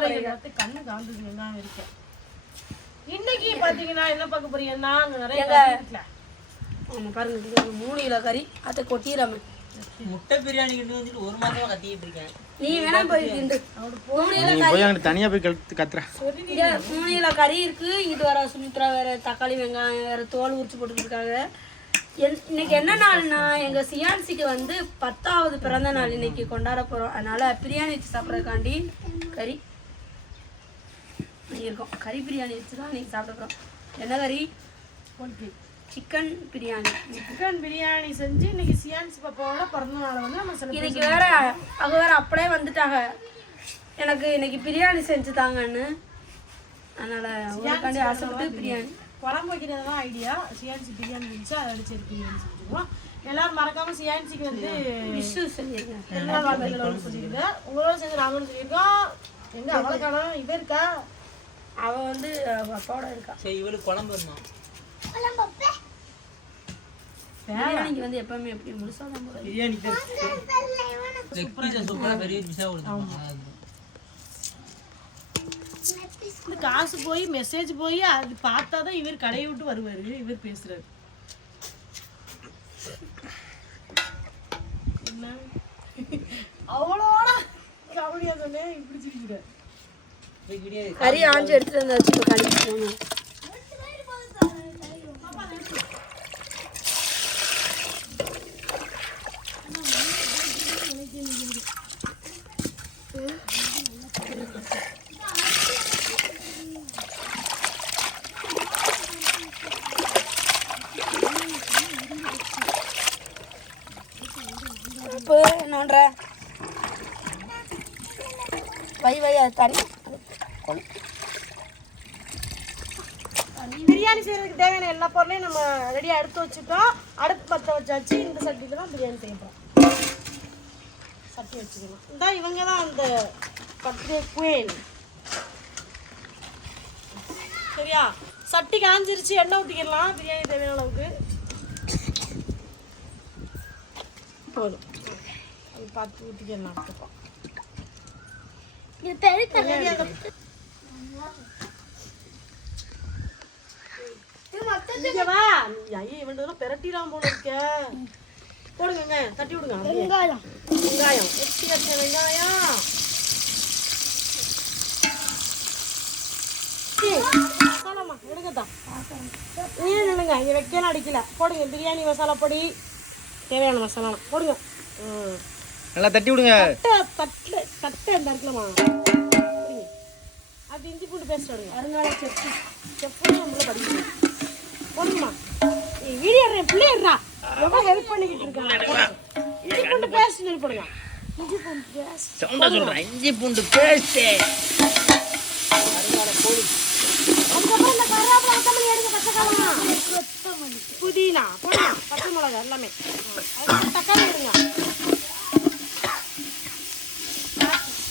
பார்த்து கண்ணு காந்துது வெங்காயம் இருக்கு இன்னைக்கு பாத்தீங்கன்னா என்ன பார்க்க போறீங்கன்னா அங்க நிறைய. ஆமா பாருங்க இது மூணு கிலோ கறி. அதை கொட்டிடாம முட்டை பிரியாணி கிட்ட வந்துட்டு ஒரு மாசமா கத்திக்கிட்டு இருக்கேன். நீ வேணா போய் இந்த மூணு கிலோ நீ போய் அங்கிட்டு தனியா போய் கழுத்து கத்துற இங்க மூணு கிலோ கறி இருக்கு. இங்கிட்டு வர சுமித்ரா வேற தக்காளி வெங்காயம் வேற தோல் உரிச்சு போட்டுருக்காங்க இன்னைக்கு என்ன நாள்னா எங்க சியான்சிக்கு வந்து பத்தாவது பிறந்த நாள் இன்னைக்கு கொண்டாட போறோம். அதனால பிரியாணி வச்சு சாப்பிட்றதுக்காண்டி கறி. இருக்கோம் கறி பிரியாணி வச்சு தான் இன்னைக்கு சாப்பிட என்ன கறி? சிக்கன் பிரியாணி. சிக்கன் பிரியாணி செஞ்சு இன்னைக்கு சியான்சி பாப்பாவோட பிறந்த நாளை வந்து நம்ம இன்னைக்கு வேற அவங்க வேற அப்படியே வந்துட்டாங்க. எனக்கு இன்னைக்கு பிரியாணி செஞ்சு தாங்கன்னு. அதனால அவங்களுக்காண்டி ஆசைப்பட்டு பிரியாணி. குழம்பு வைக்கிறது தான் ஐடியா சியான்சி பிரியாணி இருந்துச்சு அதை அடிச்சு பிரியாணி செஞ்சுருவோம். எல்லாரும் மறக்காம சியான்சிக்கு வந்து விஷு செஞ்சிருக்கேன் திருநாள் வாழ்த்துக்கள் சொல்லிடுங்க. உங்களோட சேர்ந்து நாங்களும் சொல்லியிருக்கோம். எங்க அவளுக்கான இவ இருக்கா? அவ வந்து அப்பாவோட இருக்கா. சரி இவளுக்கு குழம்பு இருந்தான் பிரியாணிக்கு வந்து எப்பவுமே எப்படி முழுசா தான் போடுறது பிரியாணி லெக் பீஸை சூப்பரா பெரிய பீஸா கொடுத்தாங்க இந்த காசு போய் மெசேஜ் போய் அது பார்த்தா தான் இவர் கடையை விட்டு வருவாரு இவர் பேசுறாரு. என்ன? அவ்வளோட கபடியா சொன்னேன் இப்படி சிரிக்கிற. கிடையாது கறி ஆஞ்சு எடுத்துட்டு வந்தாச்சு இப்போ கழிச்சு பிரியாணி செய்யறதுக்கு தேவையான எல்லா பொருளையும் நம்ம ரெடியாக எடுத்து வச்சுட்டோம். அடுப்பு பற்ற வச்சாச்சு இந்த சட்டியில் தான் பிரியாணி செய்ய போகிறோம் சட்டி வச்சுக்கலாம் இந்த இவங்க தான் அந்த பர்த்டே குயின் சரியா? சட்டி காஞ்சிருச்சு எண்ணெய் ஊற்றிக்கலாம் பிரியாணி தேவையான அளவுக்கு. போதும். அது பார்த்து ஊற்றிக்கலாம் அடுத்துப்போம் இங்க வா. ஐயோ இவன் பெரட்டிடாம போல இருக்க. போடுங்க தட்டி விடுங்க. வெங்காயம். வெங்காயம். வெட்டி வச்ச வெங்காயம். ஏய், மசாலாம்மா, எடுங்கத்தா. நீ நில்லுங்க? இங்க வைக்கலாம் அடிக்கல. போடுங்க பிரியாணி மசாலா பொடி. தேவையான மசாலா. போடுங்க. நல்லா தட்டி விடுங்க. தட்டை தட்டு இருக்குல்லம்மா போடுங்க. அது இஞ்சி பூண்டு பேஸ்ட் விடுங்க வருங்கால செப்பு செப்பு நம்மள படிக்கணும். போடுங்கம்மா நீ வீடியோ என் ரொம்ப ஹெல்ப் பண்ணிக்கிட்டு இருக்காங்க இஞ்சி பூண்டு பேஸ்ட் போடுங்க. இஞ்சி பூண்டு பேஸ்ட். சவுண்டா சொல்றேன். இஞ்சி பூண்டு பேஸ்ட் அதுக்கப்புறம் இந்த கருவேப்பிலை கொத்தமல்லி எடுங்க பச்சை காலமா புதினா போடுங்க பச்சை மிளகா எல்லாமே. தக்காளி எடுங்க.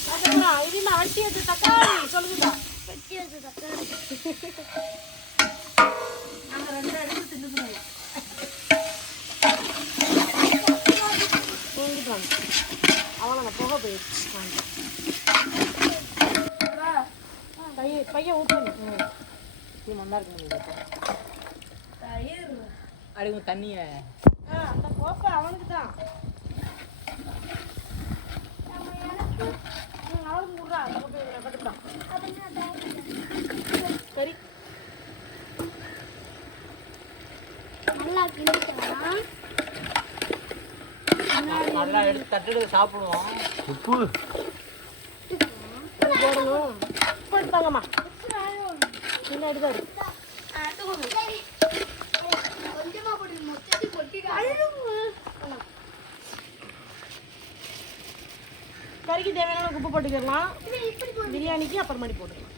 அதுக்கப்புறம் இதுமா வட்டி வச்ச தக்காளி? சொல்லுங்கக்கா நாங்கள் ரெண்டு அடுப்பு தின்னுக்கிறோம் தூங்கிட்டு வாங்க அவளை புகை போயிடுச்சு வாங்க. பைய பையன் ஊற்றுங்க இது நல்லா இருக்கு தயிர். அடிங்க தண்ணிய. ஆ அந்த கோப்பை அவனுக்கு தான். அவனுக்கு விட்றா அந்த கோப்பை கட்டுப்பான் சரி. நல்லா எடுத்து தட்டு சாப்பிடுவோம் உப்பு போடணும் உப்பு எடுத்தாங்கம்மா என்ன எடுத்தாரு கறிக்கு தேவையான அளவுக்கு உப்பு போட்டுக்கலாம். பிரியாணிக்கு அப்புறமாடி போட்டுக்கலாம்.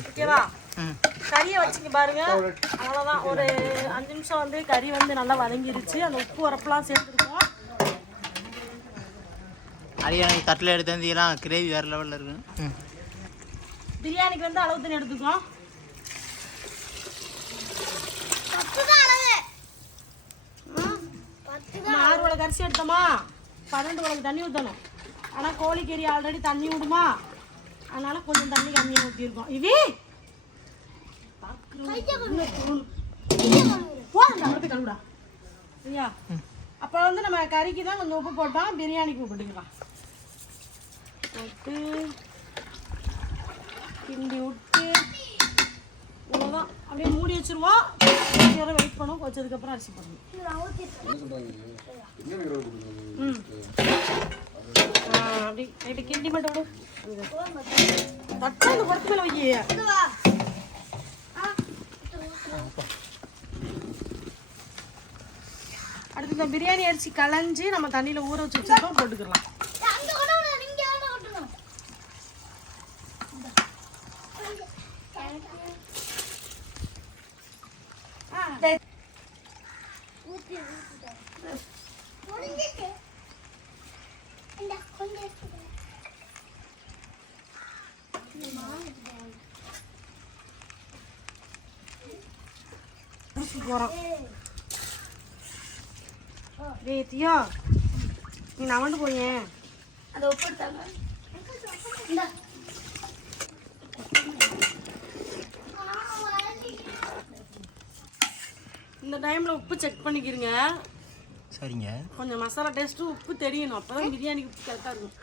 ஓகேவா? கறியை வச்சுங்க பாருங்க. அவ்வளோதான் ஒரு அஞ்சு நிமிஷம் வந்து கறி வந்து நல்லா வதங்கிருச்சு. அந்த உப்பு உரப்பெல்லாம் சேர்த்துருக்கோம். அரியானை தட்டில் எடுத்து வந்தீங்கன்னா கிரேவி வேற லெவலில் இருக்கு பிரியாணிக்கு வந்து அளவு தண்ணி எடுத்துக்கோ ஆறு வடை அரிசி எடுத்தோமா? பன்னெண்டு குழம்பு தண்ணி ஊற்றணும் ஆனால் கோழிக்கறி ஆல்ரெடி தண்ணி விடுமா அதனால கொஞ்சம் தண்ணி கம்மியாக ஊற்றிருக்கோம் இவி! கழுவிடா சரியா அப்போ வந்து நம்ம கறிக்கு தான் கொஞ்சம் உப்பு போட்டோம் பிரியாணிக்கு உப்பு போட்டுக்கலாம் போட்டு கிண்டி விட்டு இவ்வளோதான் அப்படியே மூடி வச்சிருவோம். நேரம் வெயிட் பண்ணுவோம். வச்சதுக்கப்புறம் அரிசி போடணும். ம். அப்படி இப்படி கிண்டி மட்டும் விடு தட்டை இந்த குடத்து மேலே வை அடுத்து இந்த பிரியாணி அரிசி களைஞ்சி நம்ம தண்ணியில் ஊற வச்சு வச்சிருக்கோம் போட்டுக்கலாம் டேய் தியா. நீ நவண்டு போயேன் அந்த உப்பு எடுத்தாங்க இந்த டைமில் உப்பு செக் பண்ணிக்கிறங்க சரிங்க. கொஞ்சம் மசாலா டேஸ்ட்டு உப்பு தெரியணும். அப்போ தான் பிரியாணிக்கு உப்பு கரெக்டாக இருக்கும்.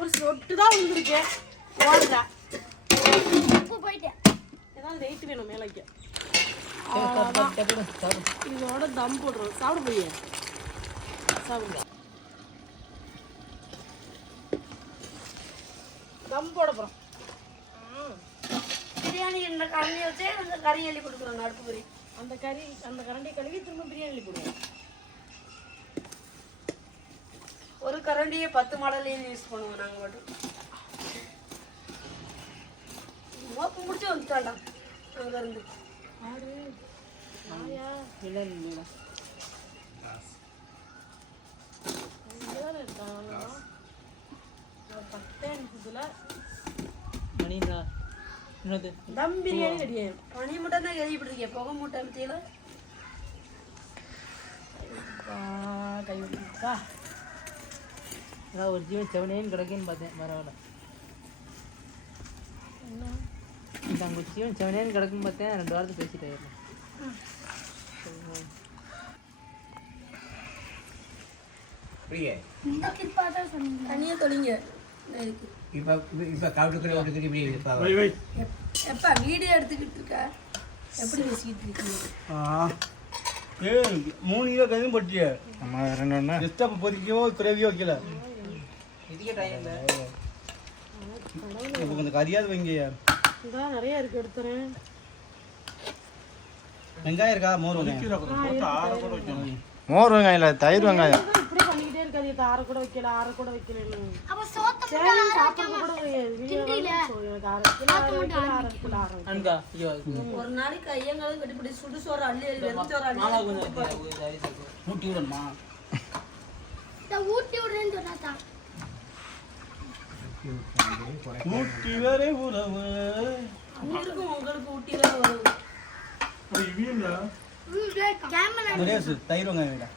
ஒரு சொட்டு தான் விழுந்துருக்கு ஓடுதா ஏதாவது வெயிட் வேணும் மேலைக்கு. இதோட தம் போடுறோம் சாப்பிட போய். சாப்பிடுங்க. தம் போட போகிறோம் பிரியாணி இந்த கரண்டி வச்சு அந்த கறி எள்ளி கொடுக்குறோம் அடுப்பு பொரி அந்த கறி அந்த கரண்டி கழுவி திரும்ப பிரியாணி போடுவோம். ஒரு கரண்டியை பத்து மாடலையும் யூஸ் பண்ணுவோம் நாங்கள் மட்டும். மோப்பு முடிச்சு வந்துட்டாண்டா. அங்கேருந்து மணிங்களா தம் பிரியாணி ரெடி ஆயிடும் பனி மூட்டை தான் கேள்விப்பட்டிருக்கேன் புகை மூட்டை அதான் ஒரு ஜீவன் செவனேன்னு கிடக்குன்னு பார்த்தேன். பரவாயில்ல. இந்த அங்கே ஒரு ஜீவன் செவனேன்னு கிடக்குன்னு பார்த்தேன். ரெண்டு வாரத்துக்கு பேசிட்டேன் தனியாக தொழிங்க இப்போ இப்போ காவட்டுக்குள்ள ஓட்டுக்கிட்டு இப்படி இருப்பாங்க எப்பா வீடியோ எடுத்துக்கிட்டு இருக்க? எப்படி பேசிக்கிட்டு இருக்கீங்க? மூணு கிலோ கதையும் போட்டிய. நம்ம ரெண்டு அப்போ பொறிக்கவோ கிரேவியோ வைக்கல இதுக்கே டைம் இல்லை. இப்போ கொஞ்சம் கறியாவது வைங்க. இதான் நிறைய இருக்கு எடுத்துறேன். வெங்காயம் இருக்கா? மோர் வெங்காயம். மோர் வெங்காயம் இல்லை தயிர் வெங்காயம். இருக்காது இது ஆற கூட வைக்கல ஆற கூட வைக்கலன்னு சரி சாப்பிட கூட வீடியோ எனக்கு ஆற கிலோ ஆற வைக்கல ஆற கிலோ ஆற வைக்கல. அனுக்கா ஐயோ ஒரு நாளைக்கு ஐயங்காலும் கட்டிப்படி சுடு சோறு அள்ளி அள்ளி வெறும் சோறு அள்ளி அள்ளி போட்டு ஊட்டி விடணுமா ஊட்டி வரை உறவு இருக்கும் உங்களுக்கு ஊட்டியில வரும் மரியாசு தயிர் வெங்காயம் வைடா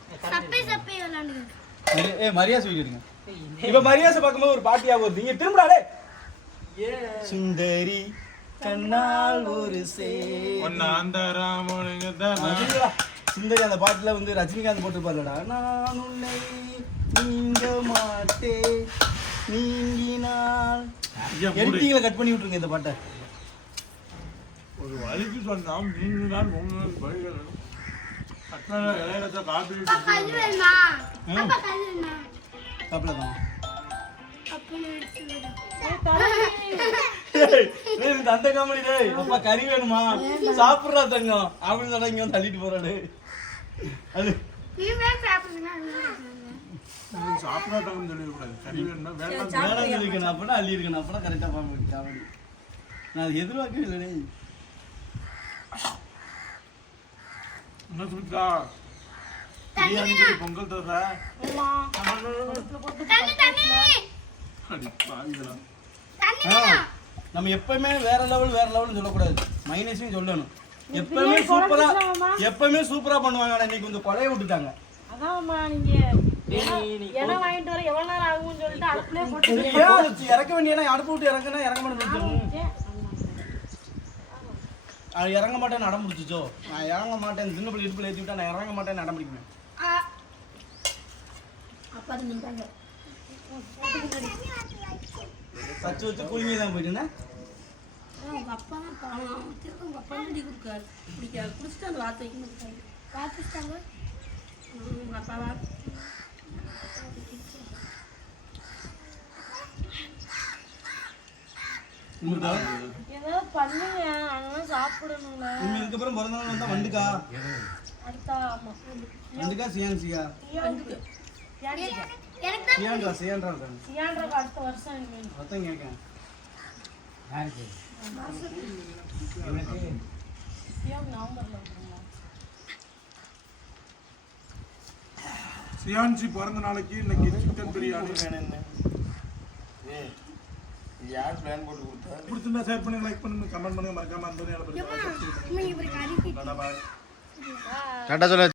மரி- ஏய் மரியாதை சொல்லிடுங்க இப்ப மரியாதை பார்க்கும்போது ஒரு பாட்டியாக வருது நீங்க திரும்படாடே சுந்தரி கண்ணால் ஒரு. சுந்தரி அந்த பாட்டுல வந்து ரஜினிகாந்த் போட்டுப்பாருடா நான் உன்னை நீங்க மாட்டேன் நீங்கினால். எடிட்டிங்ல கட் பண்ணி விட்டுருங்க இந்த பாட்டை. ஒரு வழிக்கு சொன்னாம் நீங்க தான் உங்கள் வழிகள் அத்தனை இளையரத்தை காப்பி சாப்பிடலாம் ஏய், இந்த அந்த காமெடி டேய் அப்பா கறி வேணுமா சாப்பிடுறா தங்கம். அப்படின்னு சொன்னா இங்க தள்ளிட்டு போறாடு அது சாப்பிடாட்டம் சொல்லிடக்கூடாது கறி வேணும்னா வேண்டாம் வேணாம்? சொல்லிருக்கேன் அப்பனா அள்ளி இருக்கேன் அப்பனா கரெக்டா பாம்பு காமெடி நான் அது எதிர்பார்க்கவே இல்லை என்ன சொல்லி பொங்கல் தர்ற நம்ம எப்பவுமே வேற லெவல் வேற லெவல்னு சொல்லக்கூடாது. மைனஸையும் சொல்லணும். எப்பவுமே சூப்பரா எப்பவுமே சூப்பரா பண்ணுவாங்க ஆனா இன்னைக்கு கொஞ்சம் கொலைய விட்டுட்டாங்க. அதான்மா நீங்க இடம் வாங்கிட்டு வர எவ்வளவு நேரம் ஆகும்னு சொல்லிட்டு போட்டு அது இறக்க வேண்டியனா அடுப்பு விட்டு இறக்குனா இறங்க மாட்டேன் அது இறங்க மாட்டேன்னு அடம் பிடிச்சிச்சோ? நான் இறங்க மாட்டேன். சின்ன பிள்ளை இடுப்புல ஏற்றி விட்டா நான் இறங்க பிடிக்குமே அப்பா அது நின்றாங்க. வச்சு குலுங்கி தான் போயிட்டுனா உங்க அப்பா தான் பாவம் திரும்ப உங்க அப்பா தான் கொடுக்காரு. பிடிக்காது குடிச்சிட்டு அந்த வார்த்தை வைக்க மாட்டாங்க பார்த்துட்டாங்க உங்க அப்பாவா ஏதாவது பண்ணுங்க. சாப்பிடணும்ல. உங்க இதுக்கப்புறம் பிறந்த நாள் வந்தா வண்டுக்கா அடுத்தா ஆமா வண்டுக்கா சியான்சியா? சியானுக்கு சியான்றா சியான்றா அடுத்த வருஷம் எனக்கு வேணும் அதான் கேட்கேன் சியான் நவம்பர்ல வந்துருங்க சியான்சி பிறந்த நாளைக்கு இன்னைக்கு சிக்கன் பிரியாணி. யார் பிளான் போட்டு கொடுத்தா? பிடிச்சிருந்தா ஷேர் பண்ணுங்க லைக் பண்ணுங்க கமெண்ட் பண்ணுங்க மறக்காம அந்த டாட்டா சொல்ல